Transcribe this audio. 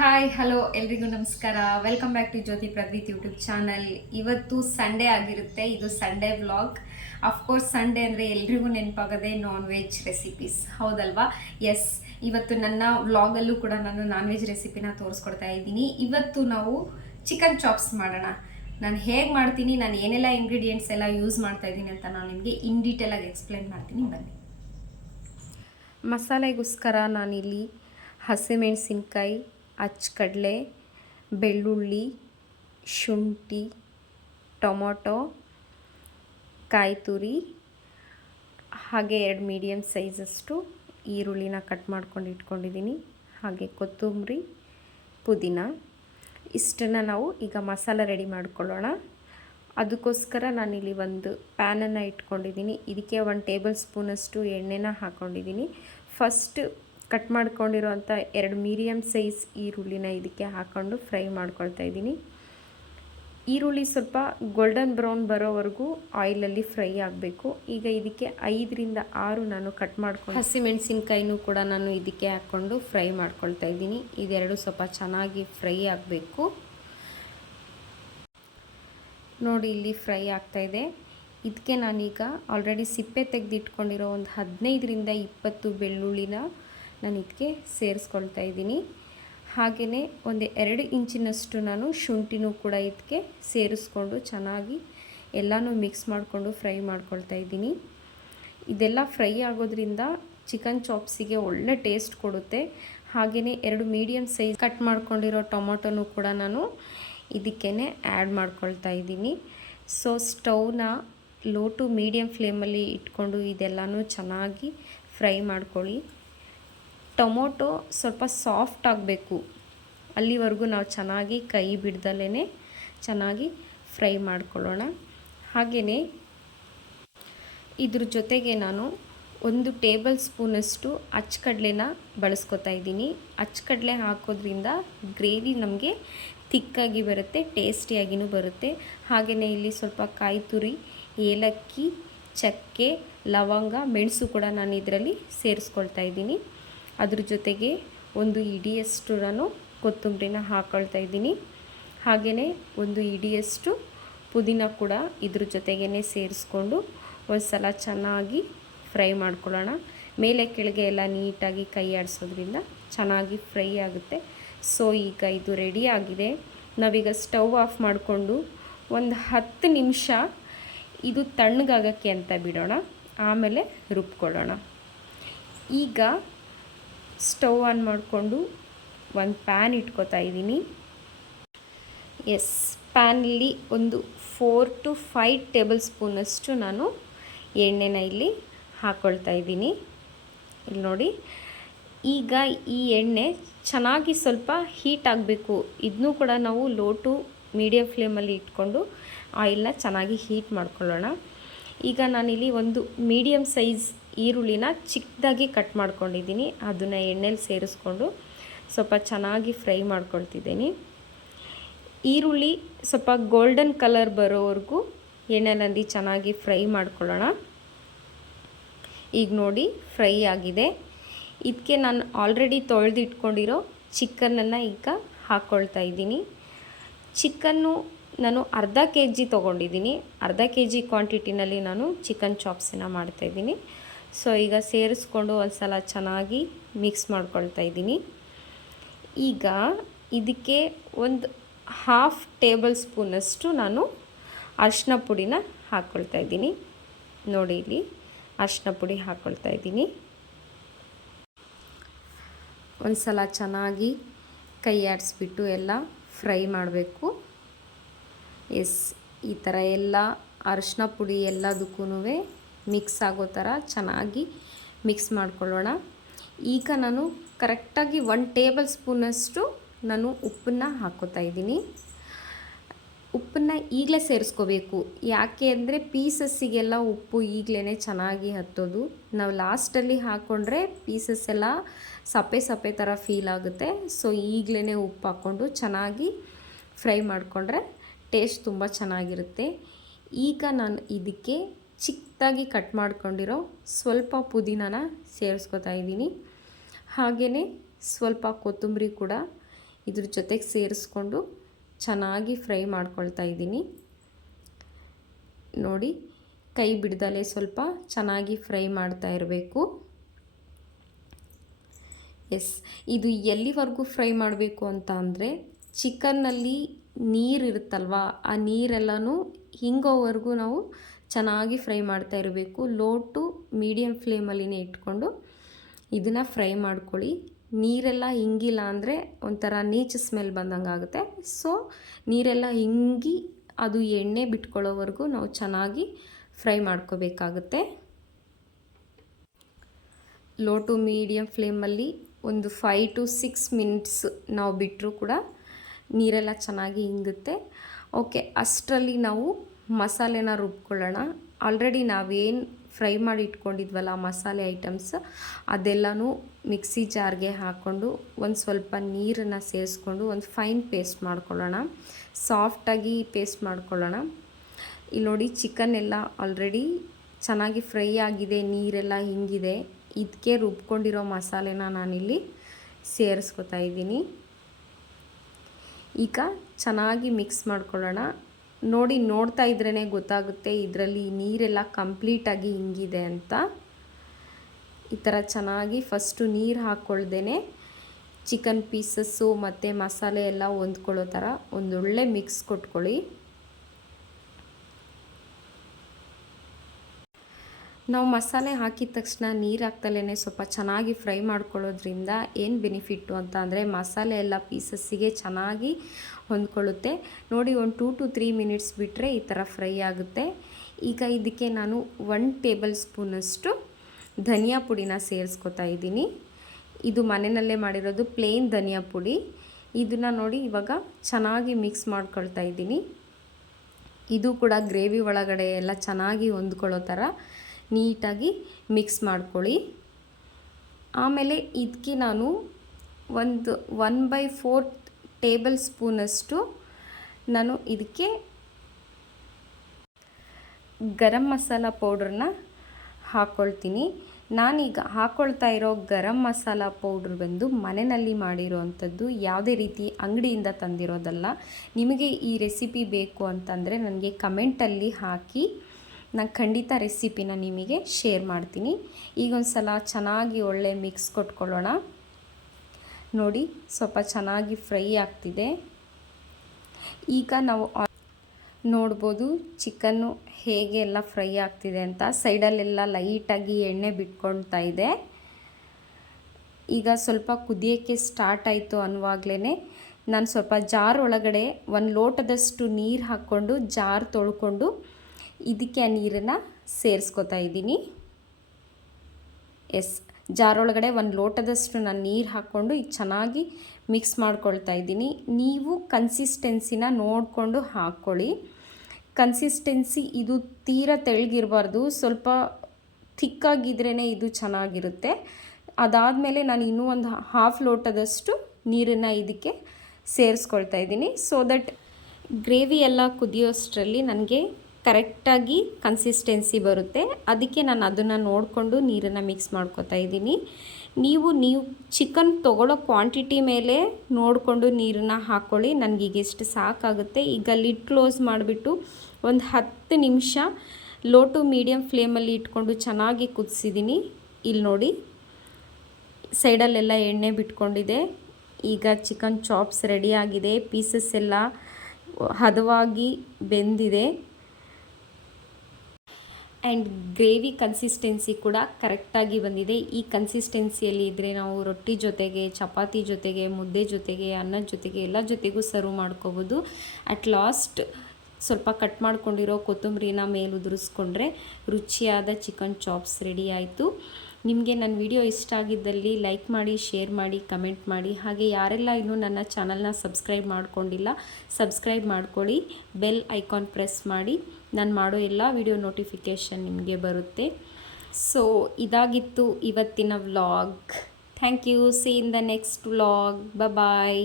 Hi hello ಎಲ್ರಿಗೂ ನಮಸ್ಕಾರ. Welcome back to Jyothi Pradveeth YouTube channel. ಇವತ್ತು ಸಂಡೇ ಆಗಿರುತ್ತೆ. ಇದು ಸಂಡೇ ವ್ಲಾಗ್. ಅಫ್ಕೋರ್ಸ್ ಸಂಡೇ ಅಂದರೆ ಎಲ್ರಿಗೂ ನೆನಪಾಗೋದೆ ನಾನ್ ವೆಜ್ ರೆಸಿಪೀಸ್, ಹೌದಲ್ವಾ? ಎಸ್, ಇವತ್ತು ನನ್ನ ವ್ಲಾಗಲ್ಲೂ ಕೂಡ ನಾನು ನಾನ್ ವೆಜ್ ರೆಸಿಪಿನ ತೋರಿಸ್ಕೊಡ್ತಾ ಇದ್ದೀನಿ. ಇವತ್ತು ನಾವು ಚಿಕನ್ ಚಾಪ್ಸ್ ಮಾಡೋಣ. ನಾನು ಹೇಗೆ ಮಾಡ್ತೀನಿ, ನಾನು ಏನೆಲ್ಲ ಇಂಗ್ರೀಡಿಯೆಂಟ್ಸ್ ಎಲ್ಲ ಯೂಸ್ ಮಾಡ್ತಾ ಇದ್ದೀನಿ ಅಂತ ನಾನು ನಿಮಗೆ ಇನ್ ಡೀಟೇಲಾಗಿ ಎಕ್ಸ್ಪ್ಲೈನ್ ಮಾಡ್ತೀನಿ, ಬನ್ನಿ. ಮಸಾಲೆಗೋಸ್ಕರ ನಾನಿಲ್ಲಿ ಹಸಿಮೆಣಸಿನ್ಕಾಯಿ, ಅಚ್ಚಕಡಲೆ, ಬೆಳ್ಳುಳ್ಳಿ, ಶುಂಠಿ, ಟೊಮೊಟೊ, ಕಾಯಿ ತುರಿ, ಹಾಗೆ 2 ಮೀಡಿಯಮ್ ಸೈಜಷ್ಟು ಈರುಳ್ಳಿನ ಕಟ್ ಮಾಡ್ಕೊಂಡು ಇಟ್ಕೊಂಡಿದ್ದೀನಿ. ಹಾಗೆ ಕೊತ್ತಂಬರಿ, ಪುದೀನ, ಇಷ್ಟನ್ನು ನಾವು ಈಗ ಮಸಾಲೆ ರೆಡಿ ಮಾಡ್ಕೊಳ್ಳೋಣ. ಅದಕ್ಕೋಸ್ಕರ ನಾನಿಲ್ಲಿ ಒಂದು ಪ್ಯಾನನ್ನು ಇಟ್ಕೊಂಡಿದ್ದೀನಿ. ಇದಕ್ಕೆ 1 ಟೇಬಲ್ ಸ್ಪೂನಷ್ಟು ಎಣ್ಣೆನ ಹಾಕ್ಕೊಂಡಿದ್ದೀನಿ. ಫಸ್ಟ್ ಕಟ್ ಮಾಡ್ಕೊಂಡಿರೋಂಥ 2 ಮೀಡಿಯಮ್ ಸೈಜ್ ಈರುಳ್ಳಿನ ಇದಕ್ಕೆ ಹಾಕ್ಕೊಂಡು ಫ್ರೈ ಮಾಡ್ಕೊಳ್ತಾ ಇದ್ದೀನಿ. ಈರುಳ್ಳಿ ಸ್ವಲ್ಪ ಗೋಲ್ಡನ್ ಬ್ರೌನ್ ಬರೋವರೆಗೂ ಆಯಿಲಲ್ಲಿ ಫ್ರೈ ಆಗಬೇಕು. ಈಗ ಇದಕ್ಕೆ 5ರಿಂದ 6 ನಾನು ಕಟ್ ಮಾಡ್ಕೊಂಡು ಹಸಿಮೆಣಸಿನ್ಕಾಯಿನೂ ಕೂಡ ನಾನು ಇದಕ್ಕೆ ಹಾಕ್ಕೊಂಡು ಫ್ರೈ ಮಾಡ್ಕೊಳ್ತಾ ಇದ್ದೀನಿ. ಇದೆರಡು ಸ್ವಲ್ಪ ಚೆನ್ನಾಗಿ ಫ್ರೈ ಆಗಬೇಕು. ನೋಡಿ, ಇಲ್ಲಿ ಫ್ರೈ ಆಗ್ತಾಯಿದೆ. ಇದಕ್ಕೆ ನಾನೀಗ ಆಲ್ರೆಡಿ ಸಿಪ್ಪೆ ತೆಗೆದಿಟ್ಕೊಂಡಿರೋ ಒಂದು 15ರಿಂದ 20 ಬೆಳ್ಳುಳ್ಳಿನ ನಾನು ಇದಕ್ಕೆ ಸೇರಿಸ್ಕೊಳ್ತಾ ಇದ್ದೀನಿ. ಹಾಗೆಯೇ ಒಂದು 2 ಇಂಚಿನಷ್ಟು ನಾನು ಶುಂಠಿನೂ ಕೂಡ ಇದಕ್ಕೆ ಸೇರಿಸ್ಕೊಂಡು ಚೆನ್ನಾಗಿ ಎಲ್ಲನೂ ಮಿಕ್ಸ್ ಮಾಡಿಕೊಂಡು ಫ್ರೈ ಮಾಡ್ಕೊಳ್ತಾ ಇದ್ದೀನಿ. ಇದೆಲ್ಲ ಫ್ರೈ ಆಗೋದ್ರಿಂದ ಚಿಕನ್ ಚಾಪ್ಸಿಗೆ ಒಳ್ಳೆ ಟೇಸ್ಟ್ ಕೊಡುತ್ತೆ. ಹಾಗೆಯೇ 2 ಮೀಡಿಯಮ್ ಸೈಜ್ ಕಟ್ ಮಾಡ್ಕೊಂಡಿರೋ ಟೊಮೊಟೊನೂ ಕೂಡ ನಾನು ಇದಕ್ಕೇ ಆ್ಯಡ್ ಮಾಡ್ಕೊಳ್ತಾ ಇದ್ದೀನಿ. ಸೊ ಸ್ಟವ್ನ ಲೋ ಟು ಮೀಡಿಯಮ್ ಫ್ಲೇಮಲ್ಲಿ ಇಟ್ಕೊಂಡು ಇದೆಲ್ಲನೂ ಚೆನ್ನಾಗಿ ಫ್ರೈ ಮಾಡ್ಕೊಳ್ಳಿ. ಟೊಮೊಟೊ ಸ್ವಲ್ಪ ಸಾಫ್ಟ್ ಆಗಬೇಕು, ಅಲ್ಲಿವರೆಗೂ ನಾವು ಚೆನ್ನಾಗಿ ಕೈ ಬಿಡ್ದಲೇ ಚೆನ್ನಾಗಿ ಫ್ರೈ ಮಾಡ್ಕೊಳ್ಳೋಣ. ಹಾಗೆಯೇ ಇದ್ರ ಜೊತೆಗೆ ನಾನು 1 ಟೇಬಲ್ ಸ್ಪೂನಷ್ಟು ಅಚ್ಚಕಡಲೆನ ಬಳಸ್ಕೊತಾ ಇದ್ದೀನಿ. ಅಚ್ಚಕಡಲೆ ಹಾಕೋದ್ರಿಂದ ಗ್ರೇವಿ ನಮಗೆ ತಿಕ್ಕಾಗಿ ಬರುತ್ತೆ, ಟೇಸ್ಟಿಯಾಗಿಯೂ ಬರುತ್ತೆ. ಹಾಗೆಯೇ ಇಲ್ಲಿ ಸ್ವಲ್ಪ ಕಾಯಿ ತುರಿ, ಏಲಕ್ಕಿ, ಚಕ್ಕೆ, ಲವಂಗ, ಮೆಣಸು ಕೂಡ ನಾನು ಇದರಲ್ಲಿ ಸೇರಿಸ್ಕೊಳ್ತಾ ಇದ್ದೀನಿ. ಅದ್ರ ಜೊತೆಗೆ 1 ಹಿಡಿಯಷ್ಟು ನಾನು ಕೊತ್ತಂಬರಿನ ಹಾಕ್ಕೊಳ್ತಾ ಇದ್ದೀನಿ. ಹಾಗೆಯೇ 1 ಹಿಡಿಯಷ್ಟು ಪುದೀನ ಕೂಡ ಇದ್ರ ಜೊತೆಗೇ ಸೇರಿಸ್ಕೊಂಡು ಒಂದು ಸಲ ಚೆನ್ನಾಗಿ ಫ್ರೈ ಮಾಡ್ಕೊಳ್ಳೋಣ. ಮೇಲೆ ಕೆಳಗೆ ಎಲ್ಲ ನೀಟಾಗಿ ಕೈ ಆಡಿಸೋದ್ರಿಂದ ಚೆನ್ನಾಗಿ ಫ್ರೈ ಆಗುತ್ತೆ. ಸೊ ಈಗ ಇದು ರೆಡಿ ಆಗಿದೆ. ನಾವೀಗ ಸ್ಟವ್ ಆಫ್ ಮಾಡಿಕೊಂಡು ಒಂದು 10 ನಿಮಿಷ ಇದು ತಣ್ಣಗಾಗಕ್ಕೆ ಅಂತ ಬಿಡೋಣ, ಆಮೇಲೆ ರುಬ್ಕೊಳ್ಳೋಣ. ಈಗ ಸ್ಟವ್ ಆನ್ ಮಾಡಿಕೊಂಡು ಒಂದು ಪ್ಯಾನ್ ಇಟ್ಕೋತಾ ಇದ್ದೀನಿ. ಎಸ್, ಪ್ಯಾನಲ್ಲಿ ಒಂದು 4 to 5 ಟೇಬಲ್ ಸ್ಪೂನಷ್ಟು ನಾನು ಎಣ್ಣೆನ ಇಲ್ಲಿ ಹಾಕ್ಕೊಳ್ತಾ ಇದ್ದೀನಿ. ಇಲ್ಲಿ ನೋಡಿ, ಈಗ ಈ ಎಣ್ಣೆ ಚೆನ್ನಾಗಿ ಸ್ವಲ್ಪ ಹೀಟ್ ಆಗಬೇಕು. ಇದನ್ನೂ ಕೂಡ ನಾವು ಲೋ ಟು ಮೀಡಿಯಮ್ ಫ್ಲೇಮಲ್ಲಿ ಇಟ್ಕೊಂಡು ಆಯಿಲ್ನ ಚೆನ್ನಾಗಿ ಹೀಟ್ ಮಾಡ್ಕೊಳ್ಳೋಣ. ಈಗ ನಾನಿಲ್ಲಿ ಒಂದು ಮೀಡಿಯಮ್ ಸೈಜ್ ಈರುಳ್ಳಿನ ಚಿಕ್ಕದಾಗಿ ಕಟ್ ಮಾಡ್ಕೊಂಡಿದ್ದೀನಿ. ಅದನ್ನು ಎಣ್ಣೆಲಿ ಸೇರಿಸ್ಕೊಂಡು ಸ್ವಲ್ಪ ಚೆನ್ನಾಗಿ ಫ್ರೈ ಮಾಡ್ಕೊಳ್ತಿದ್ದೀನಿ. ಈರುಳ್ಳಿ ಸ್ವಲ್ಪ ಗೋಲ್ಡನ್ ಕಲರ್ ಬರೋವರೆಗೂ ಎಣ್ಣೆಯಲ್ಲಿ ಚೆನ್ನಾಗಿ ಫ್ರೈ ಮಾಡ್ಕೊಳ್ಳೋಣ. ಈಗ ನೋಡಿ, ಫ್ರೈ ಆಗಿದೆ. ಇದಕ್ಕೆ ನಾನು ಆಲ್ರೆಡಿ ತೊಳೆದಿಟ್ಕೊಂಡಿರೋ ಚಿಕನನ್ನು ಈಗ ಹಾಕ್ಕೊಳ್ತಾ ಇದ್ದೀನಿ. ಚಿಕನ್ನು ನಾನು ಅರ್ಧ kg ತೊಗೊಂಡಿದ್ದೀನಿ. ಅರ್ಧ kg ಕ್ವಾಂಟಿಟಿನಲ್ಲಿ ನಾನು ಚಿಕನ್ ಚಾಪ್ಸನ್ನು ಮಾಡ್ತಾಯಿದ್ದೀನಿ. ಸೊ ಈಗ ಸೇರಿಸ್ಕೊಂಡು ಒಂದು ಸಲ ಚೆನ್ನಾಗಿ ಮಿಕ್ಸ್ ಮಾಡ್ಕೊಳ್ತಾ ಇದ್ದೀನಿ. ಈಗ ಇದಕ್ಕೆ ಒಂದು 1/2 ಟೇಬಲ್ ಸ್ಪೂನಷ್ಟು ನಾನು ಅರಿಶಿನ ಪುಡಿನ ಹಾಕ್ಕೊಳ್ತಾ ಇದ್ದೀನಿ. ನೋಡಿ, ಇಲ್ಲಿ ಅರಿಶಿನ ಪುಡಿ ಹಾಕ್ಕೊಳ್ತಾ ಇದ್ದೀನಿ. ಒಂದು ಸಲ ಚೆನ್ನಾಗಿ ಕೈ ಆಡಿಸ್ಬಿಟ್ಟು ಎಲ್ಲ ಫ್ರೈ ಮಾಡಬೇಕು. ಎಸ್, ಈ ಥರ ಎಲ್ಲ ಅರಿಶಿನ ಪುಡಿ ಎಲ್ಲದಕ್ಕೂ ಮಿಕ್ಸ್ ಆಗೋ ಥರ ಚೆನ್ನಾಗಿ ಮಿಕ್ಸ್ ಮಾಡ್ಕೊಳ್ಳೋಣ. ಈಗ ನಾನು ಕರೆಕ್ಟಾಗಿ 1 ಟೇಬಲ್ ಸ್ಪೂನಷ್ಟು ನಾನು ಉಪ್ಪನ್ನು ಹಾಕ್ಕೋತಾ ಇದ್ದೀನಿ. ಉಪ್ಪನ್ನು ಈಗಲೇ ಸೇರಿಸ್ಕೋಬೇಕು. ಯಾಕೆ ಅಂದರೆ ಪೀಸಸ್ಸಿಗೆಲ್ಲ ಉಪ್ಪು ಈಗಲೇ ಚೆನ್ನಾಗಿ ಹತ್ತೋದು. ನಾವು ಲಾಸ್ಟಲ್ಲಿ ಹಾಕ್ಕೊಂಡ್ರೆ ಪೀಸಸ್ ಎಲ್ಲ ಸಪ್ಪೆ ಸಪ್ಪೆ ಥರ ಫೀಲ್ ಆಗುತ್ತೆ. ಸೊ ಈಗಲೇ ಉಪ್ಪು ಹಾಕ್ಕೊಂಡು ಚೆನ್ನಾಗಿ ಫ್ರೈ ಮಾಡಿಕೊಂಡ್ರೆ ಟೇಸ್ಟ್ ತುಂಬ ಚೆನ್ನಾಗಿರುತ್ತೆ. ಈಗ ನಾನು ಇದಕ್ಕೆ ಚಿಕ್ಕದಾಗಿ ಕಟ್ ಮಾಡ್ಕೊಂಡಿರೋ ಸ್ವಲ್ಪ ಪುದೀನನ ಸೇರಿಸ್ಕೊತಾ ಇದ್ದೀನಿ. ಹಾಗೆಯೇ ಸ್ವಲ್ಪ ಕೊತ್ತಂಬರಿ ಕೂಡ ಇದ್ರ ಜೊತೆಗೆ ಸೇರಿಸ್ಕೊಂಡು ಚೆನ್ನಾಗಿ ಫ್ರೈ ಮಾಡ್ಕೊಳ್ತಾ ಇದ್ದೀನಿ. ನೋಡಿ, ಕೈ ಬಿಡ್ದಲೇ ಸ್ವಲ್ಪ ಚೆನ್ನಾಗಿ ಫ್ರೈ ಮಾಡ್ತಾ ಇರಬೇಕು. ಎಸ್, ಇದು ಎಲ್ಲಿವರೆಗೂ ಫ್ರೈ ಮಾಡಬೇಕು ಅಂತ ಅಂದರೆ ಚಿಕನ್ನಲ್ಲಿ ನೀರಿರುತ್ತಲ್ವ, ಆ ನೀರೆಲ್ಲನೂ ಹಿಂಗೋವರೆಗೂ ನಾವು ಚೆನ್ನಾಗಿ ಫ್ರೈ ಮಾಡ್ತಾ ಇರಬೇಕು. ಲೋ ಟು ಮೀಡಿಯಮ್ ಫ್ಲೇಮಲ್ಲಿನೇ ಇಟ್ಕೊಂಡು ಇದನ್ನು ಫ್ರೈ ಮಾಡ್ಕೊಳ್ಳಿ. ನೀರೆಲ್ಲ ಹಿಂಗಿಲ್ಲ ಅಂದರೆ ಒಂಥರ ನೀಚು ಸ್ಮೆಲ್ ಬಂದಂಗೆ ಆಗುತ್ತೆ. ಸೊ ನೀರೆಲ್ಲ ಹಿಂಗಿ ಅದು ಎಣ್ಣೆ ಬಿಟ್ಕೊಳ್ಳೋವರೆಗೂ ನಾವು ಚೆನ್ನಾಗಿ ಫ್ರೈ ಮಾಡ್ಕೋಬೇಕಾಗುತ್ತೆ. ಲೋ ಟು ಮೀಡಿಯಮ್ ಫ್ಲೇಮಲ್ಲಿ ಒಂದು 5 to 6 ಮಿನಿಟ್ಸ್ ನಾವು ಬಿಟ್ಟರೂ ಕೂಡ ನೀರೆಲ್ಲ ಚೆನ್ನಾಗಿ ಹಿಂಗುತ್ತೆ. ಓಕೆ, ಅಷ್ಟರಲ್ಲಿ ನಾವು ಮಸಾಲೆನ ರುಬ್ಕೊಳ್ಳೋಣ. ಆಲ್ರೆಡಿ ನಾವೇನು ಫ್ರೈ ಮಾಡಿ ಇಟ್ಕೊಂಡಿದ್ವಲ್ಲ ಮಸಾಲೆ ಐಟಮ್ಸ್, ಅದೆಲ್ಲನೂ ಮಿಕ್ಸಿ ಜಾರ್ಗೆ ಹಾಕ್ಕೊಂಡು ಒಂದು ಸ್ವಲ್ಪ ನೀರನ್ನು ಸೇರಿಸ್ಕೊಂಡು ಒಂದು ಫೈನ್ ಪೇಸ್ಟ್ ಮಾಡ್ಕೊಳ್ಳೋಣ. ಸಾಫ್ಟಾಗಿ ಪೇಸ್ಟ್ ಮಾಡ್ಕೊಳ್ಳೋಣ. ಇಲ್ಲಿ ನೋಡಿ, ಚಿಕನ್ ಎಲ್ಲ ಆಲ್ರೆಡಿ ಚೆನ್ನಾಗಿ ಫ್ರೈ ಆಗಿದೆ, ನೀರೆಲ್ಲ ಹಿಂಗಿದೆ. ಇದಕ್ಕೆ ರುಬ್ಕೊಂಡಿರೋ ಮಸಾಲೆನ ನಾನಿಲ್ಲಿ ಸೇರಿಸ್ಕೊತಾ ಇದ್ದೀನಿ. ಈಗ ಚೆನ್ನಾಗಿ ಮಿಕ್ಸ್ ಮಾಡ್ಕೊಳ್ಳೋಣ. ನೋಡ್ತಾ ಇದ್ರೇ ಗೊತ್ತಾಗುತ್ತೆ ಇದರಲ್ಲಿ ನೀರೆಲ್ಲ ಕಂಪ್ಲೀಟಾಗಿ ಹಿಂಗಿದೆ ಅಂತ. ಈ ಥರ ಚೆನ್ನಾಗಿ ಫಸ್ಟು ನೀರು ಹಾಕ್ಕೊಳ್ದೇ ಚಿಕನ್ ಪೀಸಸ್ಸು ಮತ್ತು ಮಸಾಲೆ ಎಲ್ಲ ಹೊಂದ್ಕೊಳ್ಳೋ ಥರ ಒಂದೊಳ್ಳೆ ಮಿಕ್ಸ್ ಕೊಟ್ಕೊಳ್ಳಿ. ನಾವು ಮಸಾಲೆ ಹಾಕಿದ ತಕ್ಷಣ ನೀರು ಹಾಕ್ದಲೇ ಸ್ವಲ್ಪ ಚೆನ್ನಾಗಿ ಫ್ರೈ ಮಾಡ್ಕೊಳ್ಳೋದ್ರಿಂದ ಏನು ಬೆನಿಫಿಟ್ಟು ಅಂತ ಅಂದರೆ ಮಸಾಲೆ ಎಲ್ಲ ಪೀಸಸ್ಸಿಗೆ ಚೆನ್ನಾಗಿ ಹೊಂದ್ಕೊಳ್ಳುತ್ತೆ. ನೋಡಿ, ಒಂದು 2 to 3 ಮಿನಿಟ್ಸ್ ಬಿಟ್ಟರೆ ಈ ಥರ ಫ್ರೈ ಆಗುತ್ತೆ. ಈಗ ಇದಕ್ಕೆ ನಾನು 1 ಟೇಬಲ್ ಸ್ಪೂನಷ್ಟು ಧನಿಯಾ ಪುಡಿನ ಸೇರಿಸ್ಕೊತಾ ಇದ್ದೀನಿ. ಇದು ಮನೆಯಲ್ಲೇ ಮಾಡಿರೋದು ಪ್ಲೇನ್ ಧನಿಯಾ ಪುಡಿ. ಇದನ್ನು ನೋಡಿ ಇವಾಗ ಚೆನ್ನಾಗಿ ಮಿಕ್ಸ್ ಮಾಡ್ಕೊಳ್ತಾ ಇದ್ದೀನಿ. ಇದು ಕೂಡ ಗ್ರೇವಿ ಒಳಗಡೆ ಎಲ್ಲ ಚೆನ್ನಾಗಿ ಹೊಂದ್ಕೊಳ್ಳೋ ಥರ ನೀಟಾಗಿ ಮಿಕ್ಸ್ ಮಾಡ್ಕೊಳ್ಳಿ. ಆಮೇಲೆ ಇದಕ್ಕೆ ನಾನು ಒಂದು 1/4 ಟೇಬಲ್ ಸ್ಪೂನಷ್ಟು ನಾನು ಇದಕ್ಕೆ ಗರಂ ಮಸಾಲ ಪೌಡ್ರನ್ನ ಹಾಕ್ಕೊಳ್ತೀನಿ. ನಾನೀಗ ಹಾಕ್ಕೊಳ್ತಾ ಇರೋ ಗರಂ ಮಸಾಲ ಪೌಡ್ರ್ ಬಂದು ಮನೆಯಲ್ಲಿ ಮಾಡಿರೋವಂಥದ್ದು, ಯಾವುದೇ ರೀತಿ ಅಂಗಡಿಯಿಂದ ತಂದಿರೋದಲ್ಲ. ನಿಮಗೆ ಈ ರೆಸಿಪಿ ಬೇಕು ಅಂತಂದರೆ ನನಗೆ ಕಮೆಂಟಲ್ಲಿ ಹಾಕಿ, ನಾನು ಖಂಡಿತ ರೆಸಿಪಿನ ನಿಮಗೆ ಶೇರ್ ಮಾಡ್ತೀನಿ. ಈಗ ಒಂದು ಸಲ ಚೆನ್ನಾಗಿ ಒಳ್ಳೆ ಮಿಕ್ಸ್ ಕೊಟ್ಕೊಳ್ಳೋಣ. ನೋಡಿ, ಸ್ವಲ್ಪ ಚೆನ್ನಾಗಿ ಫ್ರೈ ಆಗ್ತಿದೆ. ಈಗ ನಾವು ನೋಡ್ಬೋದು ಚಿಕನ್ನು ಹೇಗೆ ಎಲ್ಲ ಫ್ರೈ ಆಗ್ತಿದೆ ಅಂತ. ಸೈಡಲ್ಲೆಲ್ಲ ಲೈಟಾಗಿ ಎಣ್ಣೆ ಬಿಟ್ಕೊಳ್ತಾ ಇದೆ. ಈಗ ಸ್ವಲ್ಪ ಕುದಿಯೋಕ್ಕೆ ಸ್ಟಾರ್ಟ್ ಆಯಿತು ಅನ್ನುವಾಗಲೇ ನಾನು ಸ್ವಲ್ಪ ಜಾರ್ ಒಳಗಡೆ 1 ಲೋಟದಷ್ಟು ನೀರು ಹಾಕ್ಕೊಂಡು ಜಾರ್ ತೊಳ್ಕೊಂಡು ಇದಕ್ಕೆ ಆ ನೀರನ್ನು ಸೇರಿಸ್ಕೊತಾ ಇದ್ದೀನಿ. ಎಸ್, ಜಾರ್ ಒಳಗಡೆ 1 ಲೋಟದಷ್ಟು ನಾನು ನೀರು ಹಾಕ್ಕೊಂಡು ಈಗ ಚೆನ್ನಾಗಿ ಮಿಕ್ಸ್ ಮಾಡ್ಕೊಳ್ತಾ ಇದ್ದೀನಿ. ನೀವು ಕನ್ಸಿಸ್ಟೆನ್ಸಿನ ನೋಡಿಕೊಂಡು ಹಾಕ್ಕೊಳ್ಳಿ. ಕನ್ಸಿಸ್ಟೆನ್ಸಿ ಇದು ತೀರಾ ತೆಳ್ಳಗಿರಬಾರ್ದು, ಸ್ವಲ್ಪ ಥಿಕ್ಕಾಗಿದ್ರೇ ಇದು ಚೆನ್ನಾಗಿರುತ್ತೆ. ಅದಾದಮೇಲೆ ನಾನು ಇನ್ನೂ ಒಂದು 1/2 ಲೋಟದಷ್ಟು ನೀರನ್ನು ಇದಕ್ಕೆ ಸೇರಿಸ್ಕೊಳ್ತಾ ಇದ್ದೀನಿ. ಸೊ ದಟ್ ಗ್ರೇವಿ ಎಲ್ಲ ಕುದಿಯೋಷ್ಟರಲ್ಲಿ ನನಗೆ ಕರೆಕ್ಟಾಗಿ ಕನ್ಸಿಸ್ಟೆನ್ಸಿ ಬರುತ್ತೆ. ಅದಕ್ಕೆ ನಾನು ಅದನ್ನು ನೋಡಿಕೊಂಡು ನೀರನ್ನು ಮಿಕ್ಸ್ ಮಾಡ್ಕೊತಾ ಇದ್ದೀನಿ. ನೀವು ಚಿಕನ್ ತೊಗೊಳ್ಳೋ ಕ್ವಾಂಟಿಟಿ ಮೇಲೆ ನೋಡಿಕೊಂಡು ನೀರನ್ನು ಹಾಕ್ಕೊಳ್ಳಿ. ನನಗೀಗ ಎಷ್ಟು ಸಾಕಾಗುತ್ತೆ. ಈಗ ಲಿಡ್ ಕ್ಲೋಸ್ ಮಾಡಿಬಿಟ್ಟು ಒಂದು 10 ನಿಮಿಷ ಲೋ ಟು ಮೀಡಿಯಮ್ ಫ್ಲೇಮಲ್ಲಿ ಇಟ್ಕೊಂಡು ಚೆನ್ನಾಗಿ ಕುದಿಸಿದ್ದೀನಿ. ಇಲ್ಲಿ ನೋಡಿ, ಸೈಡಲ್ಲೆಲ್ಲ ಎಣ್ಣೆ ಬಿಟ್ಕೊಂಡಿದೆ. ಈಗ ಚಿಕನ್ ಚಾಪ್ಸ್ ರೆಡಿಯಾಗಿದೆ. ಪೀಸಸ್ ಎಲ್ಲ ಹದವಾಗಿ ಬೆಂದಿದೆ. ಆ್ಯಂಡ್ ಗ್ರೇವಿ ಕನ್ಸಿಸ್ಟೆನ್ಸಿ ಕೂಡ ಕರೆಕ್ಟಾಗಿ ಬಂದಿದೆ. ಈ ಕನ್ಸಿಸ್ಟೆನ್ಸಿಯಲ್ಲಿ ಇದ್ದರೆ ನಾವು ರೊಟ್ಟಿ ಜೊತೆಗೆ, ಚಪಾತಿ ಜೊತೆಗೆ, ಮುದ್ದೆ ಜೊತೆಗೆ, ಅನ್ನದ ಜೊತೆಗೆ ಎಲ್ಲ ಜೊತೆಗೂ ಸರ್ವ್ ಮಾಡ್ಕೋಬೋದು. ಅಟ್ ಲಾಸ್ಟ್ ಸ್ವಲ್ಪ ಕಟ್ ಮಾಡ್ಕೊಂಡಿರೋ ಕೊತ್ತಂಬರಿನ ಮೇಲೆ ಉದುರಿಸ್ಕೊಂಡ್ರೆ ರುಚಿಯಾದ ಚಿಕನ್ ಚಾಪ್ಸ್ ರೆಡಿ ಆಯಿತು. ನಿಮಗೆ ನನ್ನ ವಿಡಿಯೋ ಇಷ್ಟ ಆಗಿದ್ದಲ್ಲಿ ಲೈಕ್ ಮಾಡಿ, ಶೇರ್ ಮಾಡಿ, ಕಮೆಂಟ್ ಮಾಡಿ. ಹಾಗೆ ಯಾರೆಲ್ಲ ಇನ್ನೂ ನನ್ನ ಚಾನಲ್ನ ಸಬ್ಸ್ಕ್ರೈಬ್ ಮಾಡ್ಕೊಂಡಿಲ್ಲ, ಸಬ್ಸ್ಕ್ರೈಬ್ ಮಾಡ್ಕೊಳ್ಳಿ. ಬೆಲ್ ಐಕಾನ್ ಪ್ರೆಸ್ ಮಾಡಿ. ನಾನು ಮಾಡೋ ಎಲ್ಲ ವಿಡಿಯೋ ನೋಟಿಫಿಕೇಷನ್ ನಿಮಗೆ ಬರುತ್ತೆ. ಸೊ ಇದಾಗಿತ್ತು ಇವತ್ತಿನ vlog. Thank you. See in the next vlog. Bye.